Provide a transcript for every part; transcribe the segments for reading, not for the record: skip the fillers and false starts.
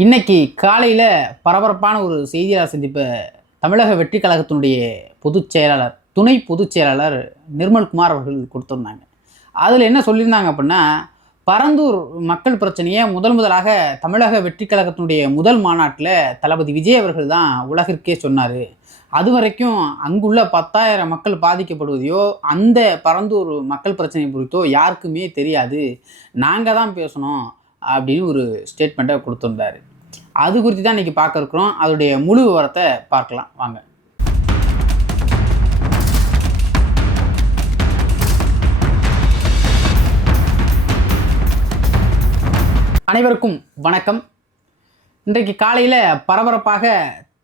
இன்னைக்கு காலையில் பரபரப்பான ஒரு செய்தியாளர் சந்திப்பை தமிழக வெற்றி கழகத்தினுடைய பொதுச் செயலாளர் துணை பொதுச் செயலாளர் நிர்மல்குமார் அவர்கள் கொடுத்துருந்தாங்க. அதில் என்ன சொல்லியிருந்தாங்க அப்படின்னா, பரந்தூர் மக்கள் பிரச்சனையை முதலாக தமிழக வெற்றி கழகத்தினுடைய முதல் மாநாட்டில் தளபதி விஜய் அவர்கள் தான் உலகிற்கே சொன்னார். அது வரைக்கும் அங்குள்ள 10,000 மக்கள் பாதிக்கப்படுவதையோ அந்த பரந்தூர் மக்கள் பிரச்சனை குறித்தோ யாருக்குமே தெரியாது, நாங்கள் தான் பேசணும் அப்படின்னு ஒரு ஸ்டேட்மெண்ட்டை கொடுத்துருந்தாரு. அது குறித்து தான் இன்றைக்கி பார்க்க இருக்கிறோம். அதோடைய முழு விவரத்தை பார்க்கலாம் வாங்க. அனைவருக்கும் வணக்கம். இன்றைக்கு காலையில் பரபரப்பாக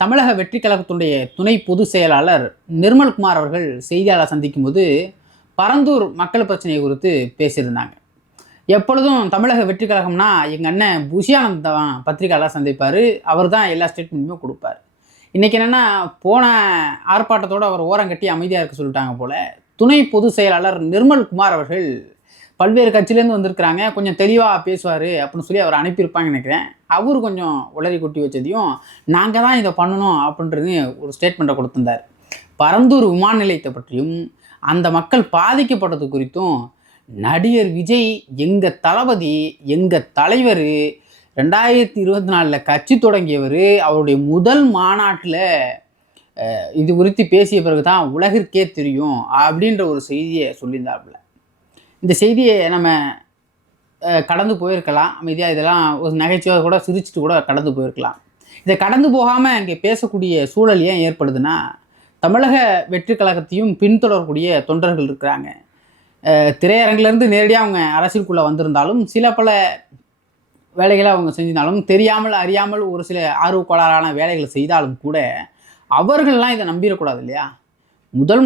தமிழக வெற்றி கழகத்தினுடைய துணை பொதுச் செயலாளர் நிர்மல்குமார் அவர்கள் செய்தியாளர் சந்திக்கும் போது பரந்தூர் மக்கள் பிரச்சனையை குறித்து பேசியிருந்தாங்க. எப்பொழுதும் தமிழக வெற்றி கழகம்னா எங்கள் அண்ணன் புஷியானந்த் தான் பத்திரிகையாளர் சந்திப்பார், அவர் தான் எல்லா ஸ்டேட்மெண்ட்டுமே கொடுப்பார். இன்றைக்கி என்னென்னா, போன ஆர்ப்பாட்டத்தோடு அவர் ஓரம் கட்டி அமைதியாக இருக்க சொல்லிட்டாங்க போல். துணை பொதுச் செயலாளர் நிர்மல்குமார் அவர்கள் பல்வேறு கட்சியிலேருந்து வந்திருக்கிறாங்க, கொஞ்சம் தெளிவாக பேசுவார் அப்படின்னு சொல்லி அவர் அனுப்பியிருப்பாங்கன்னு நினைக்கிறேன். அவர் கொஞ்சம் உளறி கொட்டி வச்சதையும் நாங்கள் தான் இதை பண்ணணும் அப்படின்றது ஒரு ஸ்டேட்மெண்ட்டை கொடுத்திருந்தார். பரந்தூர் விமான நிலையத்தை பற்றியும் அந்த மக்கள் பாதிக்கப்பட்டது குறித்தும் நடிகர் விஜய் எங்கள் தளபதி, எங்கள் தலைவர், 2024 கட்சி தொடங்கியவர், அவருடைய முதல் மாநாட்டில் இது குறித்து பேசிய பிறகு தான் உலகிற்கே தெரியும் அப்படின்ற ஒரு செய்தியை சொல்லியிருந்தாப்புல. இந்த செய்தியை நம்ம கடந்து போயிருக்கலாம் அமைதியாக, இதெல்லாம் ஒரு நகைச்சுவை கூட சிரிச்சுட்டு கூட கடந்து போயிருக்கலாம். இதை கடந்து போகாமல் இங்கே பேசக்கூடிய சூழல் ஏன் ஏற்படுதுன்னா, தமிழக வெற்றி கழகத்தையும் பின்தொடரக்கூடிய தொண்டர்கள் இருக்கிறாங்க. திரையரங்கிலேருந்து நேரடியாக அவங்க அரசியலுக்குள்ளே வந்திருந்தாலும், சில பல வேலைகளை அவங்க செஞ்சிருந்தாலும், தெரியாமல் அறியாமல் ஒரு சில ஆர்வக்கோளாறான வேலைகளை செய்தாலும் கூட அவர்கள்லாம் இதை நம்பிடக்கூடாது இல்லையா?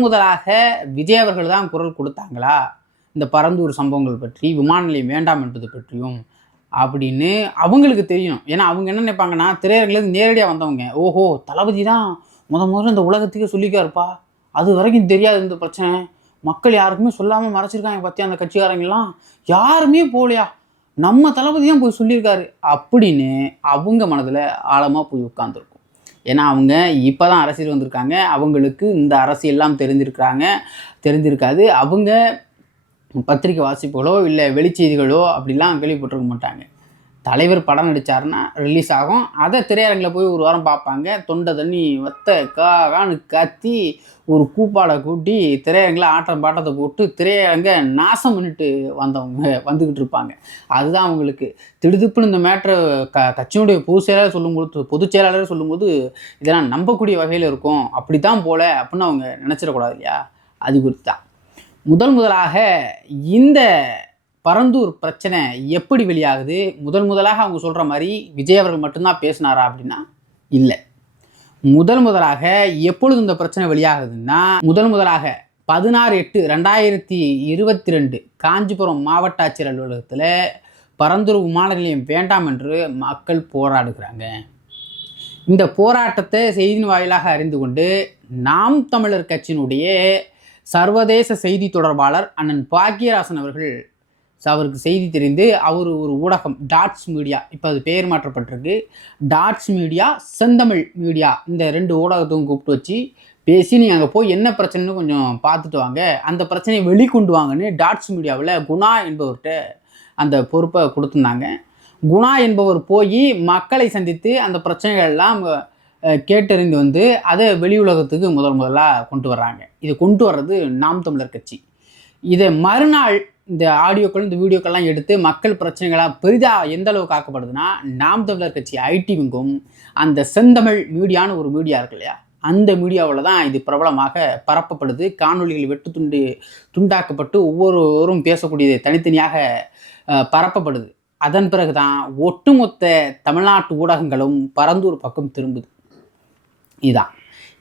முதலாக விஜய் அவர்கள் தான் குரல் கொடுத்தாங்களா இந்த பரந்தூர் சம்பவங்கள் பற்றி, விமான நிலையம் வேண்டாம் என்பது பற்றியும் அப்படின்னு அவங்களுக்கு தெரியும். ஏன்னா அவங்க என்ன நினைப்பாங்கன்னா, திரையரங்கிலேருந்து நேரடியாக வந்தவங்க, ஓஹோ தளபதி தான் முதல்ல இந்த உலகத்துக்கே சொல்லிக்காருப்பா, அது வரைக்கும் தெரியாது இந்த பிரச்சனை, மக்கள் யாருக்குமே சொல்லாமல் மறைச்சிருக்காங்க பார்த்தியா அந்த கட்சிக்காரங்கெல்லாம், யாருமே போகலையா, நம்ம தளபதி தான் போய் சொல்லியிருக்காரு அப்படின்னு அவங்க மனதில் ஆழமாக போய் உட்காந்துருக்கும். ஏன்னா அவங்க இப்போ தான் அரசியல் வந்திருக்காங்க, அவங்களுக்கு இந்த அரசியல்லாம் தெரிஞ்சிருக்காது. அவங்க பத்திரிக்கை வாசிப்புகளோ இல்லை வெளிச்செய்திகளோ அப்படிலாம் கேள்விப்பட்டிருக்க மாட்டாங்க. தலைவர் படம் நடித்தாருன்னா ரிலீஸ் ஆகும், அதை திரையரங்கில் போய் ஒரு வாரம் பார்ப்பாங்க, தொண்டை தண்ணி வத்த கான்னு கத்தி ஒரு கூப்பாடை கூட்டி திரையரங்கில் ஆட்டம் பாட்டத்தை போட்டு திரையரங்க நாசம் பண்ணிட்டு வந்துக்கிட்டு இருப்பாங்க. அதுதான் அவங்களுக்கு. திடுதிப்புன்னு இந்த மேட்ரு கட்சியினுடைய பொதுச் செயலாளர் சொல்லும்போது இதெல்லாம் நம்பக்கூடிய வகையில் இருக்கும், அப்படி தான் போல அப்படின்னு அவங்க நினச்சிடக்கூடாது இல்லையா? அது குறித்து தான் முதலாக இந்த பரந்தூர் பிரச்சனை எப்படி வெளியாகுது. முதலாக அவங்க சொல்கிற மாதிரி விஜய் அவர்கள் மட்டும்தான் பேசினாரா அப்படின்னா இல்லை. முதலாக எப்பொழுது இந்த பிரச்சனை வெளியாகுதுன்னா, முதலாக 16/8/2022 காஞ்சிபுரம் மாவட்ட ஆட்சியர் அலுவலகத்தில் பரந்தூர் விமான நிலையம் வேண்டாம் என்று மக்கள் போராடுகிறாங்க. இந்த போராட்டத்தை செய்தியின் வாயிலாக அறிந்து கொண்டு நாம் தமிழர் கட்சியினுடைய சர்வதேச செய்தி தொடர்பாளர் அண்ணன் பாக்கியராசன் அவருக்கு செய்தி தெரிந்து அவர் ஒரு ஊடகம் டாட்ஸ் மீடியா, இப்போ அது பெயர் மாற்றப்பட்டிருக்கு, டாட்ஸ் மீடியா, செந்தமிழ் மீடியா, இந்த 2 ஊடகத்தையும் கூப்பிட்டு வச்சு பேசி நீங்கள் அங்கே போய் என்ன பிரச்சனைன்னு கொஞ்சம் பார்த்துட்டு வாங்க, அந்த பிரச்சனையை வெளிக்கொண்டு வாங்கன்னு டாட்ஸ் மீடியாவில் குணா என்பவர்கிட்ட அந்த பொறுப்பை கொடுத்துருந்தாங்க. குணா என்பவர் போய் மக்களை சந்தித்து அந்த பிரச்சனைகள்லாம் கேட்டறிந்து வந்து அதை வெளி உலகத்துக்கு முதலாக கொண்டு வர்றாங்க. இதை கொண்டு வர்றது நாம் தமிழர் கட்சி. இதை மறுநாள் இந்த ஆடியோக்கள் இந்த வீடியோக்கள்லாம் எடுத்து மக்கள் பிரச்சனைகளாக பெரிதாக எந்த அளவுக்கு ஆக்கப்படுதுன்னா, நாம் தமிழர் கட்சி ஐடி விங்கும் அந்த செந்தமிழ் மீடியான்னு ஒரு மீடியா இருக்கு இல்லையா, அந்த மீடியாவில் தான் இது பிரபலமாக பரப்பப்படுது. காணொலிகள் துண்டாக்கப்பட்டு ஒவ்வொருவரும் பேசக்கூடியது தனித்தனியாக பரப்பப்படுது. அதன் பிறகு தான் ஒட்டுமொத்த தமிழ்நாட்டு ஊடகங்களும் பரந்தூர் பக்கம் திரும்புது.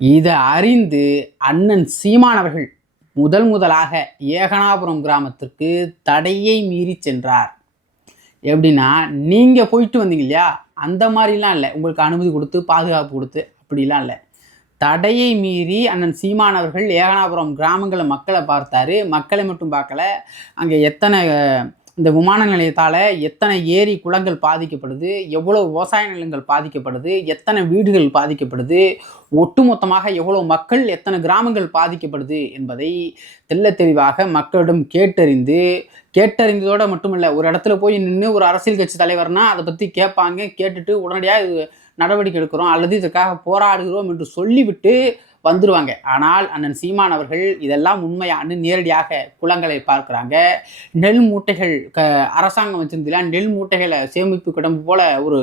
இதை அறிந்து அண்ணன் சீமான் அவர்கள் முதலாக ஏகனாபுரம் கிராமத்திற்கு தடையை மீறி சென்றார். எப்படின்னா, நீங்கள் போயிட்டு வந்தீங்க இல்லையா, அந்த மாதிரிலாம் இல்லை, உங்களுக்கு அனுமதி கொடுத்து பாதுகாப்பு கொடுத்து அப்படிலாம் இல்லை. தடையை மீறி அண்ணன் சீமான் அவர்கள் ஏகனாபுரம் கிராமங்களை மக்களை பார்த்தாரு. மக்களை மட்டும் பார்க்கல, அங்கே எத்தனை இந்த விமான நிலையத்தால் எத்தனை ஏரி குளங்கள் பாதிக்கப்படுது, எவ்வளோ விவசாய நிலங்கள் பாதிக்கப்படுது, எத்தனை வீடுகள் பாதிக்கப்படுது, ஒட்டுமொத்தமாக எவ்வளோ மக்கள் எத்தனை கிராமங்கள் பாதிக்கப்படுது என்பதை தெள்ள தெளிவாக மக்களிடம் கேட்டறிந்ததோடு மட்டுமில்லை, ஒரு இடத்துல போய் நின்று ஒரு அரசியல் கட்சி தலைவர்னா அதை பற்றி கேட்பாங்க. கேட்டுட்டு உடனடியாக நடவடிக்கை எடுக்கிறோம் அல்லது இதற்காக போராடுகிறோம் என்று சொல்லிவிட்டு வந்துடுவாங்க. ஆனால் அண்ணன் சீமான் அவர்கள் இதெல்லாம் உண்மையானு நேரடியாக குளங்களை பார்க்குறாங்க. நெல் மூட்டைகள் அரசாங்கம் வச்சிருந்தீங்களா, நெல் மூட்டைகளை சேமிப்பு கிடம்பு போல் ஒரு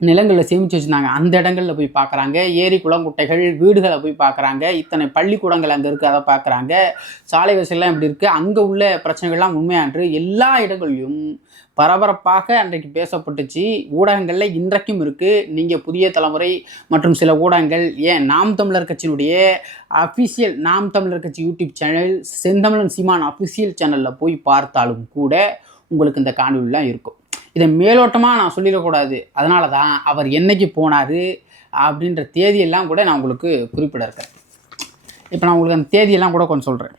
நிலங்களில் சேமித்து வச்சுருந்தாங்க. அந்த இடங்களில் போய் பார்க்குறாங்க. ஏரி குளங்குட்டைகள் வீடுகளை போய் பார்க்குறாங்க. இத்தனை பள்ளிக்கூடங்கள் அங்கே இருக்குது, அதை பார்க்குறாங்க. சாலை வசதியெல்லாம் எப்படி இருக்குது, அங்கே உள்ள பிரச்சனைகள்லாம் உண்மையான்று எல்லா இடங்களிலும் பரபரப்பாக அன்றைக்கு பேசப்பட்டுச்சு. ஊடகங்களில் இன்றைக்கும் இருக்குது. நீங்கள் புதிய தலைமுறை மற்றும் சில ஊடகங்கள், ஏன் நாம் தமிழர் கட்சியினுடைய அஃபிஷியல் நாம் தமிழர் கட்சி யூடியூப் சேனல் செந்தமிழன் சீமான் அஃபிஷியல் சேனலில் போய் பார்த்தாலும் கூட உங்களுக்கு இந்த காணொலிலாம் இருக்கும். இதை மேலோட்டமாக நான் சொல்லிடக்கூடாது. அதனால தான் அவர் என்னைக்கு போனார் அப்படின்ற தேதியெல்லாம் கூட நான் உங்களுக்கு குறிப்பிட இருக்கேன். இப்போ நான் உங்களுக்கு அந்த தேதியெல்லாம் கூட கொஞ்சம் சொல்கிறேன்.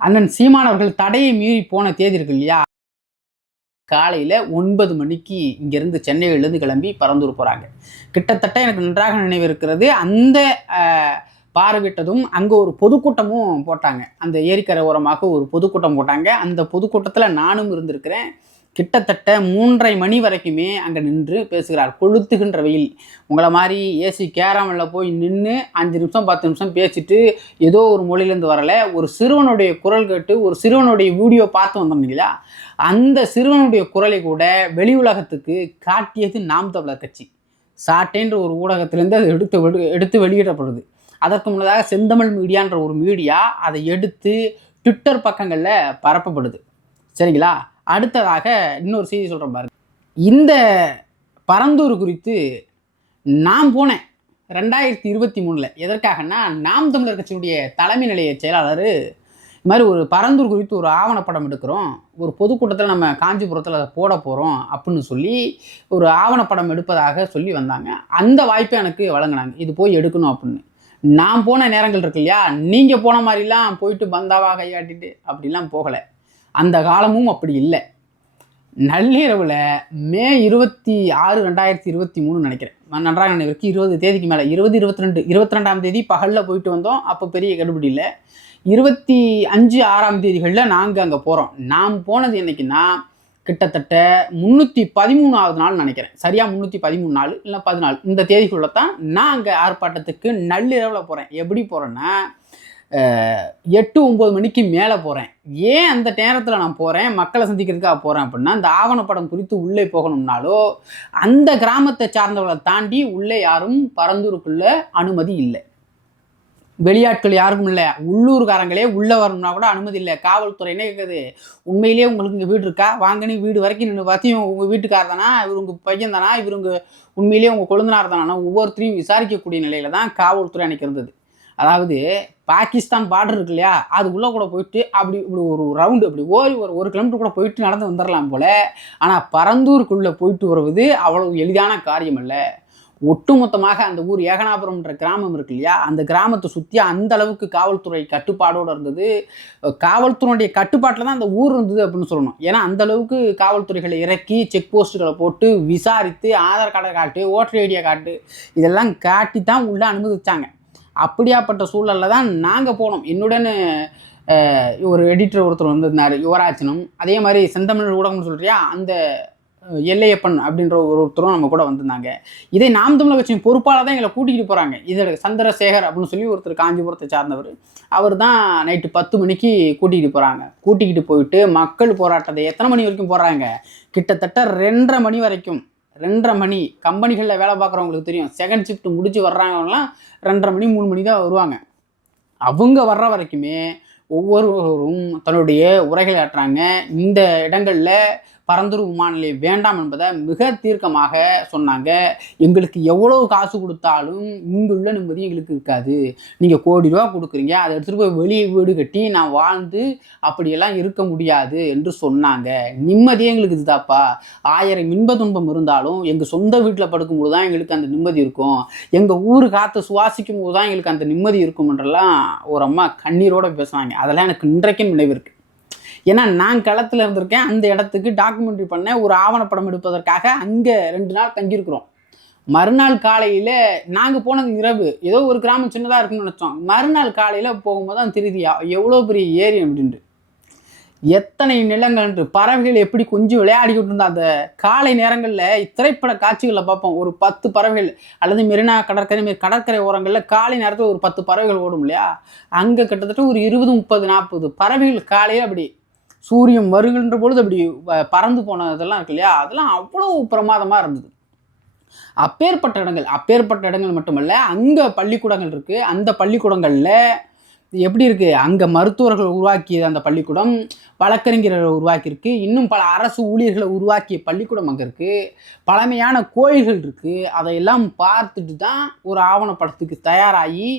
அண்ணன் சீமான் அவர்கள் தடையை மீறி போன தேதி இருக்கு இல்லையா, காலையில் 9 மணிக்கு இங்கேருந்து சென்னையிலேருந்து கிளம்பி பரந்தூர் போகிறாங்க. கிட்டத்தட்ட எனக்கு நன்றாக நினைவு இருக்கிறது, அந்த பார்வையிட்டதும் அங்கே ஒரு பொதுக்கூட்டமும் போட்டாங்க. அந்த ஏரிக்கரை ஓரமாக ஒரு பொதுக்கூட்டம் போட்டாங்க. அந்த பொதுக்கூட்டத்தில் நானும் இருந்திருக்கிறேன். கிட்டத்தட்ட 3:30 மணி வரைக்குமே அங்கே நின்று பேசுகிறார். கொளுத்துகின்ற வெயில். உங்களை மாதிரி ஏசி கேராமலில் போய் நின்று 5 நிமிஷம் 10 நிமிஷம் பேசிட்டு ஏதோ ஒரு மொழியிலேருந்து வரலை, ஒரு சிறுவனுடைய குரல் கேட்டு ஒரு சிறுவனுடைய வீடியோ பார்த்து வந்தோம்னீங்களா, அந்த சிறுவனுடைய குரலை கூட வெளி உலகத்துக்கு காட்டியது நாம் தமிழர் கட்சி. சாட்டேன்ற ஒரு ஊடகத்திலேருந்து அது எடுத்து வெளியிடப்படுது. அதற்கு முன்னதாக செந்தமிழ் மீடியான்ற ஒரு மீடியா அதை எடுத்து ட்விட்டர் பக்கங்களில் பரப்பப்படுது. சரிங்களா? அடுத்ததாக இன்னொரு செய்தி சொல்கிறேன் பாருங்க. இந்த பரந்தூர் குறித்து நான் போனேன் 2023. எதற்காகனா, நாம் தமிழர் கட்சியினுடைய தலைமை நிலைய செயலாளர் இது மாதிரி ஒரு பரந்தூர் குறித்து ஒரு ஆவணப்படம் எடுக்கிறோம், ஒரு பொதுக்கூட்டத்தில் நம்ம காஞ்சிபுரத்தில் அதை போட போகிறோம் அப்படின்னு சொல்லி ஒரு ஆவணப்படம் எடுப்பதாக சொல்லி வந்தாங்க. அந்த வாய்ப்பை எனக்கு வழங்கினாங்க, இது போய் எடுக்கணும் அப்படின்னு. நான் போன நேரங்கள் இருக்கு இல்லையா, நீங்கள் போன மாதிரிலாம் போயிட்டு பந்தாவா கையாட்டிட்டு அப்படிலாம் போகலை. அந்த காலமும் அப்படி இல்லை. நள்ளிரவில் மே 26, 2023 நினைக்கிறேன், நன்றாக நினைவிற்கு 20 தேதிக்கு மேலே 20, 22, 22ஆம் தேதி பகலில் போயிட்டு வந்தோம். அப்போ பெரிய கடுபிடி இல்லை. 25, 6ஆம் தேதிகளில் நாங்கள் அங்கே போகிறோம். நான் போனது என்னைக்குன்னா கிட்டத்தட்ட 313ஆவது நாள் நினைக்கிறேன். சரியாக 313 நாள் இல்லை 14 இந்த தேதிக்குள்ளே தான் நான் அங்கே ஆர்ப்பாட்டத்துக்கு நள்ளிரவில் போகிறேன். எப்படி போகிறேன்னா 8-9 மணிக்கு மேலே போகிறேன். ஏன் அந்த நேரத்தில் நான் போகிறேன், மக்களை சந்திக்கிறதுக்காக போகிறேன் அப்படின்னா, அந்த ஆவணப்படம் குறித்து உள்ளே போகணும்னாலோ அந்த கிராமத்தை சார்ந்தவர்களை தாண்டி உள்ளே யாரும் பரந்தூருக்குள்ளே அனுமதி இல்லை. வெளியாட்கள் யாருக்கும் இல்லை. உள்ளூர்காரங்களே உள்ளே வரணும்னா கூட அனுமதி இல்லை. காவல்துறை என்ன கேட்குது, உண்மையிலேயே உங்களுக்கு இங்கே வீடு இருக்கா, வாங்கன்னு வீடு வரைக்கும் நின்று பார்த்தியும் உங்கள் வீட்டுக்கார் தானா, இவர் உங்கள் பையன் தானா, இவர் உண்மையிலேயே உங்கள் கொழுந்தனார் தானா, ஒவ்வொருத்தரையும் விசாரிக்கக்கூடிய நிலையில் தான் காவல்துறை அன்றைக்கி இருந்தது. அதாவது பாகிஸ்தான் பார்டர் இருக்கு இல்லையா, அது உள்ளே கூட போயிட்டு இப்படி ஒரு ரவுண்டு அப்படி ஓரி ஒரு கிலோமீட்டர் கூட போயிட்டு நடந்து வந்துடலாம் போல். ஆனால் பரந்தூருக்குள்ளே போயிட்டு வருவது அவ்வளவு எளிதான காரியம் இல்லை. ஒட்டுமொத்தமாக அந்த ஊர் ஏகனாபுரம்ன்ற கிராமம் இருக்கு இல்லையா, அந்த கிராமத்தை சுற்றி அந்த அளவுக்கு காவல்துறை கட்டுப்பாடோடு இருந்தது. காவல்துறையுடைய கட்டுப்பாட்டில் தான் அந்த ஊர் இருந்தது அப்படின்னு சொல்லணும். ஏன்னா அந்த அளவுக்கு காவல்துறைகளை இறக்கி செக் போஸ்ட்டுகளை போட்டு விசாரித்து ஆதார் கார்டை காட்டு, ஓட்டர் ஐடியை காட்டு, இதெல்லாம் காட்டி தான் உள்ளே அனுமதிச்சாங்க. அப்படியாப்பட்ட சூழலில் தான் நாங்கள் போனோம். என்னுடன் ஒரு எடிட்டர் ஒருத்தர் வந்திருந்தார், யுவராஜனும். அதே மாதிரி செந்தமிழ் ஊடகம்னு சொல்கிறியா, அந்த எல்லையப்பன் அப்படின்ற ஒருத்தரும் நம்ம கூட வந்திருந்தாங்க. இதை நாம் தமிழர் கட்சியின் பொறுப்பாளர் தான் எங்களை கூட்டிகிட்டு போகிறாங்க. இதில் சந்திரசேகர் அப்படின்னு சொல்லி ஒருத்தர் காஞ்சிபுரத்தை சார்ந்தவர், அவர் தான் நைட்டு 10 மணிக்கு கூட்டிகிட்டு போகிறாங்க. கூட்டிக்கிட்டு போயிட்டு மக்கள் போராட்டத்தை எத்தனை மணி வரைக்கும் போடுறாங்க, கிட்டத்தட்ட 2:30 மணி வரைக்கும். 2:30 மணி. கம்பெனிகளில் வேலை பார்க்குறவங்களுக்கு தெரியும், செகண்ட் ஷிஃப்ட் முடிச்சு வர்றாங்கலாம் 2:30 மணி 3 மணி தான் வருவாங்க. அவங்க வர்ற வரைக்குமே ஒவ்வொருவரும் தன்னுடைய உரைகள் ஆற்றுறாங்க. இந்த இடங்களில் பரந்தூர் விமான நிலையம் வேண்டாம் என்பதை மிக தீர்க்கமாக சொன்னாங்க. எங்களுக்கு எவ்வளோ காசு கொடுத்தாலும் இங்குள்ள நிம்மதி எங்களுக்கு இருக்காது. நீங்கள் கோடி ரூபா கொடுக்குறீங்க, அதை எடுத்துகிட்டு போய் வெளியே வீடு கட்டி நான் வாழ்ந்து அப்படியெல்லாம் இருக்க முடியாது என்று சொன்னாங்க. நிம்மதியே எங்களுக்கு இதுதாப்பா. 1000 இன்ப துன்பம் இருந்தாலும் எங்கள் சொந்த வீட்டில் படுக்கும்போது தான் எங்களுக்கு அந்த நிம்மதி இருக்கும். எங்கள் ஊர் காற்று சுவாசிக்கும் போது தான் எங்களுக்கு அந்த நிம்மதி இருக்கும் என்றெல்லாம் ஒரு அம்மா கண்ணீரோடு பேசுனாங்க. அதெல்லாம் எனக்கு இன்றைக்கும் நினைவு இருக்குது. ஏன்னா நான் களத்தில் இருந்திருக்கேன். அந்த இடத்துக்கு டாக்குமெண்ட்ரி பண்ண ஒரு ஆவணப்படம் எடுப்பதற்காக அங்கே 2 நாள் தங்கியிருக்கிறோம். மறுநாள் காலையில் நாங்கள் போனது இரவு, ஏதோ ஒரு கிராமம் சின்னதாக இருக்குன்னு நினச்சோம். மறுநாள் காலையில் போகும்போது தான் தெரியுது எவ்வளோ பெரிய ஏரி அப்படின்ட்டு. எத்தனை நிலங்கள் பறவைகள் எப்படி கொஞ்சம் விளையாடிக்கிட்டு இருந்தா. அந்த காலை நேரங்களில் திரைப்பட காட்சிகளில் பார்ப்போம், ஒரு 10 பறவைகள், அல்லது மெரினா கடற்கரை ஓரங்களில் காலை நேரத்தில் ஒரு 10 பறவைகள் ஓடும் இல்லையா, அங்கே கிட்டத்தட்ட ஒரு 20, 30, 40 பறவைகள் காலையில் அப்படி சூரியன் வருகின்ற பொழுது அப்படி பறந்து போனதெல்லாம் இருக்கு இல்லையா, அதெல்லாம் அவ்வளோ பிரமாதமாக இருந்தது. அப்பேற்பட்ட இடங்கள் மட்டுமல்ல, அங்கே பள்ளிக்கூடங்கள் இருக்குது. அந்த பள்ளிக்கூடங்களில் எப்படி இருக்குது, அங்கே மருத்துவர்கள் உருவாக்கிய அந்த பள்ளிக்கூடம், வழக்கறிஞர்களை உருவாக்கியிருக்கு, இன்னும் பல அரசு ஊழியர்களை உருவாக்கிய பள்ளிக்கூடம் அங்கே இருக்குது, பழமையான கோயில்கள் இருக்குது. அதையெல்லாம் பார்த்துட்டு தான் ஒரு ஆவணப்படத்துக்கு தயாராகி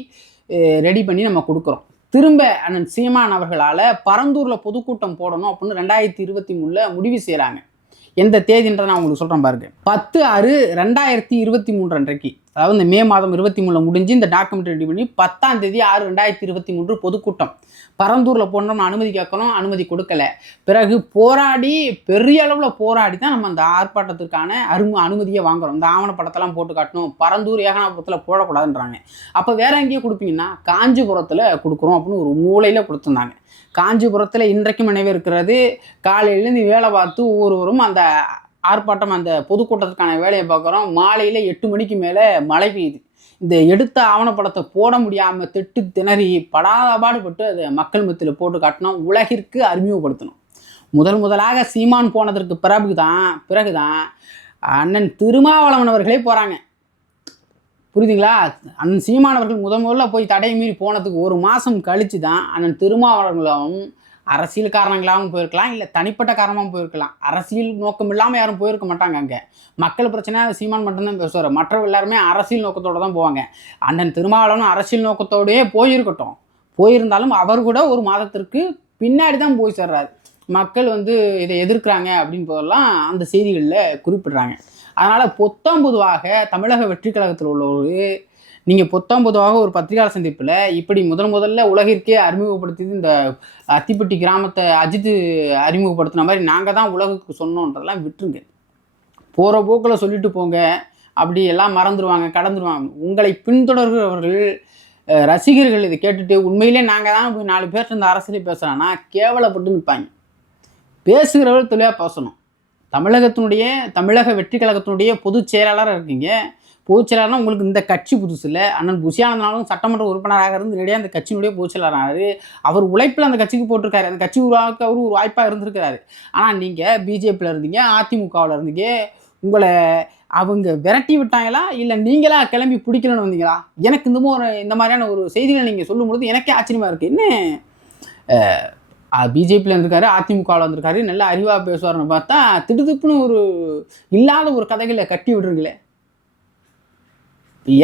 ரெடி பண்ணி நம்ம கொடுக்குறோம். திரும்ப அண்ணன் சீமான் அவர்களால் பரந்தூரில் பொதுக்கூட்டம் போடணும் அப்படின்னு 2023 முடிவு செய்கிறாங்க. எந்த தேதின்றதை நான் உங்களுக்கு சொல்கிறேன் பாருங்க. 10/6/2023 அன்றைக்கு, அதாவது இந்த மே மாதம் 23 முடிஞ்சு இந்த டாக்குமெண்ட் ரெடி பண்ணி 10ஆம் தேதி 6/2023 பொதுக்கூட்டம் பரந்தூரில் போனோம். அனுமதி கேட்கணும், அனுமதி கொடுக்கல. பிறகு போராடி பெரிய அளவில் போராடி தான் நம்ம அந்த ஆர்ப்பாட்டத்திற்கான அனுமதியை வாங்குறோம். இந்த ஆவணப்படத்தெல்லாம் போட்டு காட்டணும், பரந்தூர் ஏகனாபுரத்தில் போடக்கூடாதுன்றாங்க. அப்போ வேற எங்கேயோ கொடுப்பீங்கன்னா காஞ்சிபுரத்தில் கொடுக்குறோம் அப்படின்னு ஒரு மூலையில் கொடுத்துருந்தாங்க. காஞ்சிபுரத்தில் இன்றைக்கும் நினைவு இருக்கிறது. காலையிலேருந்து வேலை பார்த்து ஒவ்வொருவரும் அந்த ஆர்ப்பாட்டம் அந்த பொதுக்கூட்டத்துக்கான வேலையை பார்க்குறோம். மாலையில் 8 மணிக்கு மேலே மழை பெய்யுது. இந்த எடுத்த ஆவணப்படத்தை போட முடியாமல் திட்டு திணறி படாதபாடுபட்டு அதை மக்கள் மத்தியில் போட்டு காட்டணும், உலகிற்கு அறிமுகப்படுத்தணும். முதலாக சீமான் போனதற்கு பிறகுதான் அண்ணன் திருமாவளவன் அவர்களே போகிறாங்க. புரியுதுங்களா? அண்ணன் சீமானவர்கள் முதல்ல போய் தடை மீறி போனதுக்கு 1 மாதம் கழித்து தான் அண்ணன் திருமாவளவர்களும் அரசியல் காரணங்களாகவும் போயிருக்கலாம், இல்லை தனிப்பட்ட காரணமாகவும் போயிருக்கலாம். அரசியல் நோக்கம் இல்லாமல் யாரும் போயிருக்க மாட்டாங்க. அங்கே மக்கள் பிரச்சனையாக சீமான் மட்டும்தான் பேசுவார். மற்றவர்கள் எல்லாருமே அரசியல் நோக்கத்தோடு தான் போவாங்க. அண்ணன் திருமாவளவன் அரசியல் நோக்கத்தோடையே போயிருந்தாலும் அவர் கூட 1 மாதத்திற்கு பின்னாடி தான் போய் சேர்றாரு. மக்கள் இதை எதிர்க்கிறாங்க அப்படின்னு போதெல்லாம் அந்த செய்திகளில் குறிப்பிடுறாங்க. அதனால் பொத்தாம்பொதுவாக தமிழக வெற்றி கழகத்தில் உள்ளவர், நீங்கள் பொத்தாம்பொதுவாக ஒரு பத்திரிகையாளர் சந்திப்பில் இப்படி முதல்ல உலகிற்கே அறிமுகப்படுத்தியது இந்த அத்திப்பட்டி கிராமத்தை அஜித் அறிமுகப்படுத்தின மாதிரி நாங்கள் தான் உலகுக்கு சொன்னோன்றதெல்லாம் விட்டுருங்க. போகிற போக்கில் சொல்லிட்டு போங்க, அப்படி எல்லாம் மறந்துடுவாங்க, கடந்துடுவாங்க. உங்களை பின்தொடர்கிறவர்கள் ரசிகர்கள் இதை கேட்டுட்டு உண்மையிலே நாங்கள் தான் போய் 4 பேர் இந்த அரசியலை பேசுகிறான்னா கேவலப்பட்டு நிற்பாங்க. பேசுகிறவர்கள் தெளிவாக பேசணும். தமிழக வெற்றி கழகத்தினுடைய பொதுச் செயலாளராக இருக்கீங்க. பொதுச் செயலாளர்னா உங்களுக்கு இந்த கட்சி புதுசு இல்லை. அண்ணன் புஷியானந்தனாலும் சட்டமன்ற உறுப்பினராக இருந்து ரெடியாக அந்த கட்சியினுடைய பொதுச் செயலாளராக அவர் உழைப்பில் அந்த கட்சிக்கு போட்டிருக்காரு. அந்த கட்சி உருவாக்க அவர் ஒரு வாய்ப்பாக இருந்திருக்கிறாரு. ஆனால் நீங்கள் பிஜேபியில் இருந்தீங்க, அதிமுகவில் இருந்தீங்க, உங்களை அவங்க விரட்டி விட்டாங்களா இல்லை நீங்களா கிளம்பி பிடிக்கலன்னு வந்தீங்களா? எனக்கு இந்த மாதிரியான ஒரு செய்திகளை நீங்கள் சொல்லும்பொழுது எனக்கே ஆச்சரியமாக இருக்குது. என்ன பிஜேபியில் இருந்திருக்காரு, அதிமுகவில் வந்திருக்காரு, நல்ல அறிவாக பேசுவார்னு பார்த்தா திடுதுப்புன்னு ஒரு இல்லாத ஒரு கதைகளை கட்டி விடுறீங்களே.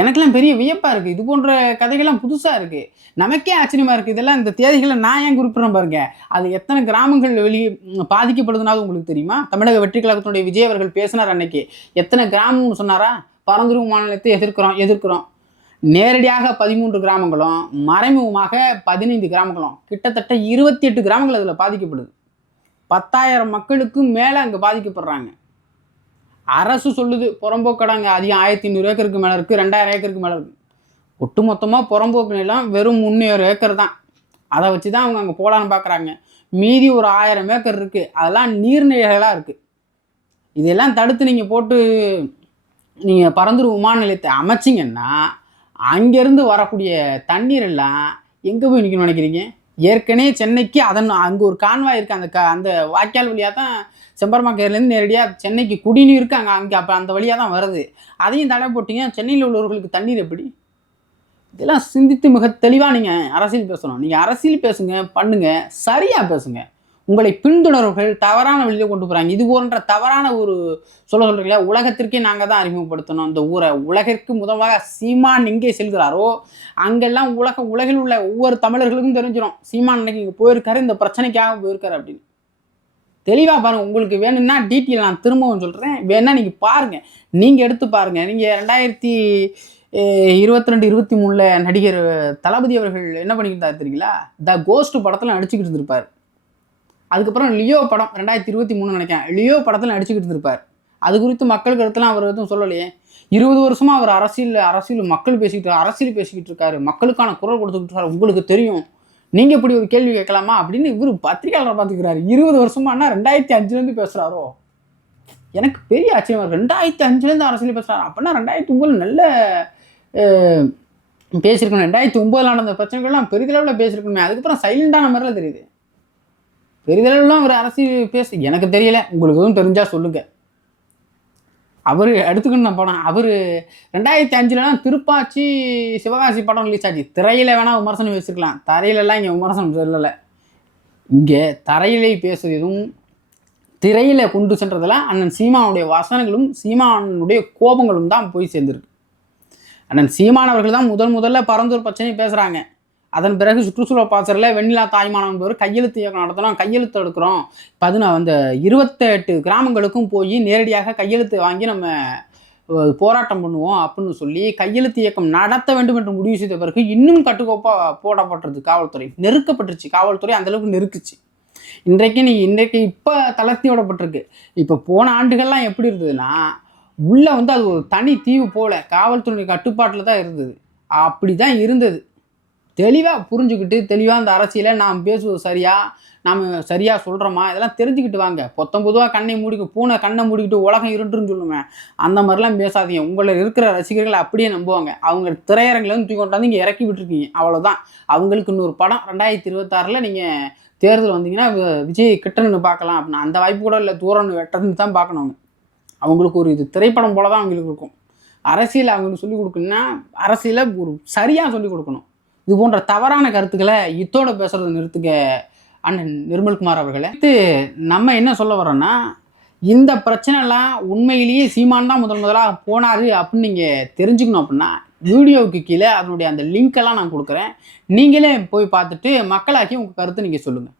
எனக்கெல்லாம் பெரிய வியப்பாக இருக்குது. இது போன்ற கதைகள்லாம் புதுசாக இருக்குது, நமக்கே ஆச்சரியமாக இருக்குது. இதெல்லாம் இந்த தேதிகளை நான் ஏன் குறிப்பிட்றேன் பாருங்க. அது எத்தனை கிராமங்கள் வெளியே பாதிக்கப்படுதுனாலும் உங்களுக்கு தெரியுமா? தமிழக வெற்றி கழகத்தினுடைய விஜய் அவர்கள் பேசினார் அன்னைக்கு. எத்தனை கிராமம்னு சொன்னாரா? பரந்தூர் மாநிலத்தை எதிர்க்கிறோம். நேரடியாக 13 கிராமங்களும், மறைமுகமாக 15 கிராமங்களும், கிட்டத்தட்ட 28 கிராமங்கள் அதில் பாதிக்கப்படுது. 10,000 மக்களுக்கும் மேலே அங்கே பாதிக்கப்படுறாங்க. அரசு சொல்லுது புறம்போக்கடாங்க அதிகம் 1500 ஏக்கருக்கு மேலே இருக்குது, 2000 ஏக்கருக்கு மேலே இருக்குது. ஒட்டுமொத்தமாக புறம்போக்கு நிலம் வெறும் 300 ஏக்கர் தான். அதை வச்சு தான் அவங்க அங்கே போகலான்னு பார்க்குறாங்க. மீதி ஒரு 1000 ஏக்கர் இருக்குது, அதெல்லாம் நீர்நிலைகளாக இருக்குது. இதெல்லாம் தடுத்து நீங்கள் போட்டு நீங்கள் பரந்தூர் விமான நிலையத்தை அமைச்சிங்கன்னா அங்கேருந்து வரக்கூடிய தண்ணீர் எல்லாம் எங்கே போய் நிற்கணும்னு நினைக்கிறீங்க? ஏற்கனவே சென்னைக்கு அங்கே ஒரு கான்வாய் இருக்குது. அந்த வாய்க்கால் வழியாக தான் செம்பரமாக்கேர்லேருந்து நேரடியாக சென்னைக்கு குடிநீருக்கு அங்கே அப்போ அந்த வழியாக தான் வருது. அதையும் தடை போட்டிங்க, சென்னையில் உள்ளவர்களுக்கு தண்ணீர் எப்படி? இதெல்லாம் சிந்தித்து மிக தெளிவாக நீங்கள் அரசியல் பேசணும். நீங்கள் அரசியல் பேசுங்க, பண்ணுங்கள், சரியாக பேசுங்க. உங்களை பின்தொடர்வர்கள் தவறான வழியில் கொண்டு போகிறாங்க. இது போன்ற தவறான ஒரு சொல்கிறீங்களா, உலகத்திற்கே நாங்கள் தான் அறிமுகப்படுத்தணும் இந்த ஊரை. உலகிற்கு முதலாக சீமான் எங்கே செல்கிறாரோ அங்கெல்லாம் உலகில் உள்ள ஒவ்வொரு தமிழர்களுக்கும் தெரிஞ்சிடும் சீமான் அன்னைக்கு இங்கே போயிருக்காரு, இந்த பிரச்சனைக்காக போயிருக்காரு அப்படின்னு. தெளிவாக பாருங்கள். உங்களுக்கு வேணும்னா டீட்டெயில் நான் திரும்பவும் சொல்கிறேன், வேணால் நீங்கள் பாருங்கள், நீங்கள் எடுத்து பாருங்கள். நீங்கள் 2022-23 நடிகர் தளபதி அவர்கள் என்ன பண்ணிக்கிட்டு தெரியுங்களா? த கோஸ்ட் படத்தில் நடிச்சுக்கிட்டு இருந்திருப்பார். அதுக்கப்புறம் லியோ படம் 2023 நினைக்கிறேன், லியோ படத்தில் நடிச்சுக்கிட்டு இருப்பார். அது குறித்து மக்கள் கருத்துலாம் அவர் எதுவும் சொல்லலையே. 20 வருஷமாக அவர் அரசியல் மக்கள் பேசிக்கிட்டு இருக்காரு, மக்களுக்கான குரல் கொடுத்துக்கிட்டு இருக்காரு, உங்களுக்கு தெரியும், நீங்கள் இப்படி ஒரு கேள்வி கேட்கலாமா அப்படின்னு இவர் பத்திரிகையாளரை பார்த்துக்கிறாரு. 20 வருஷமானா 2005 பேசுகிறாரோ? எனக்கு பெரிய ஆச்சரியமா இருக்கு. 2005 அரசியல் பேசுகிறாரு அப்படின்னா 2009 நல்ல பேசியிருக்கணும். 2009 நடந்த பிரச்சனைகள்லாம் பெரிதளவில் பேசியிருக்கணுமே. அதுக்கப்புறம் சைலண்டான மாதிரிலாம் தெரியுது. பெரிதளவுலாம் அவர் அரசியல் எனக்கு தெரியல, உங்களுக்கு எதுவும் தெரிஞ்சால் சொல்லுங்கள். அவர் எடுத்துக்கணும் நான் படம். அவர் 2005 திருப்பாச்சி சிவகாசி படம் ரிலீஸ் ஆச்சு. திரையில் வேணால் விமர்சனம் வச்சுருக்கலாம், தரையிலலாம் இங்கே விமர்சனம் சொல்லலை. இங்கே தரையிலே பேசுவதும் திரையில் கொண்டு சென்றதெல்லாம் அண்ணன் சீமானுடைய வசனங்களும் சீமானுடைய கோபங்களும் தான் போய் சேர்ந்துருக்கு. அண்ணன் சீமானவர்கள் தான் முதல்ல பரந்தூர் பிரச்சனையை பேசுகிறாங்க. அதன் பிறகு சுற்றுச்சூழல் பாசறையில் வெண்ணிலா தாய்மானம் என்பவர் கையெழுத்து இயக்கம் நடத்தலாம், கையெழுத்து எடுக்கிறோம், அந்த 28 கிராமங்களுக்கும் போய் நேரடியாக கையெழுத்து வாங்கி நம்ம போராட்டம் பண்ணுவோம் அப்படின்னு சொல்லி கையெழுத்து இயக்கம் நடத்த வேண்டும் என்று முடிவு செய்த பிறகு இன்னும் கட்டுக்கோப்பாக போடப்பட்டது. காவல்துறை நெருக்கப்பட்டுருச்சு, காவல்துறை அந்தளவுக்கு நெருக்குச்சு. இன்றைக்கு இப்போ தளர்த்தி விடப்பட்டிருக்கு. இப்போ போன ஆண்டுகள்லாம் எப்படி இருந்ததுன்னா உள்ளே அது ஒரு தனி தீவு போல காவல்துறை கட்டுப்பாட்டில் தான் இருந்தது. அப்படி தான் இருந்தது. தெளிவாக புரிஞ்சுக்கிட்டு தெளிவாக அந்த அரசியலை நாம் பேசுவது சரியா, நாம் சரியாக சொல்கிறோமா, இதெல்லாம் தெரிஞ்சுக்கிட்டு வாங்க. பொதுவாக கண்ணை மூடிக்கிட்டு உலகம் இருண்டுன்னு சொல்லுவேன், அந்த மாதிரிலாம் பேசாதீங்க. உங்களை இருக்கிற ரசிகர்கள் அப்படியே நம்புவாங்க. அவங்க திரையரங்கில் தூக்கி கொண்டாந்து இங்கே இறக்கி விட்டுருக்கீங்க, அவ்வளோதான். அவங்களுக்கு இன்னொரு படம் 2026 நீங்கள் தேர்தல் வந்தீங்கன்னா விஜய் கிட்டன்னு பார்க்கலாம் அப்படின்னா அந்த வாய்ப்பு கூட இல்லை, தூரம்னு வெட்டன்னு தான் பார்க்கணும். அவங்களுக்கு ஒரு இது திரைப்படம் போல தான் அவங்களுக்கு இருக்கும். அரசியல் அவங்களுக்கு சொல்லிக் கொடுக்கணும்னா அரசியலை ஒரு சரியாக சொல்லிக் கொடுக்கணும். இது போன்ற தவறான கருத்துக்களை இத்தோட பேசுறது நிறுத்துக்க அண்ணன் நிர்மல்குமார் அவர்களை. நம்ம என்ன சொல்ல வரோன்னா, இந்த பிரச்சனைலாம் உண்மையிலேயே சீமான் தான் முதலாக போனார் அப்படின்னு நீங்கள் தெரிஞ்சுக்கணும் அப்படின்னா வீடியோவுக்கு கீழே அதனுடைய அந்த லிங்க்கெல்லாம் நான் கொடுக்குறேன். நீங்களே போய் பார்த்துட்டு மக்களாக்கி உங்கள் கருத்தை நீங்கள் சொல்லுங்கள்.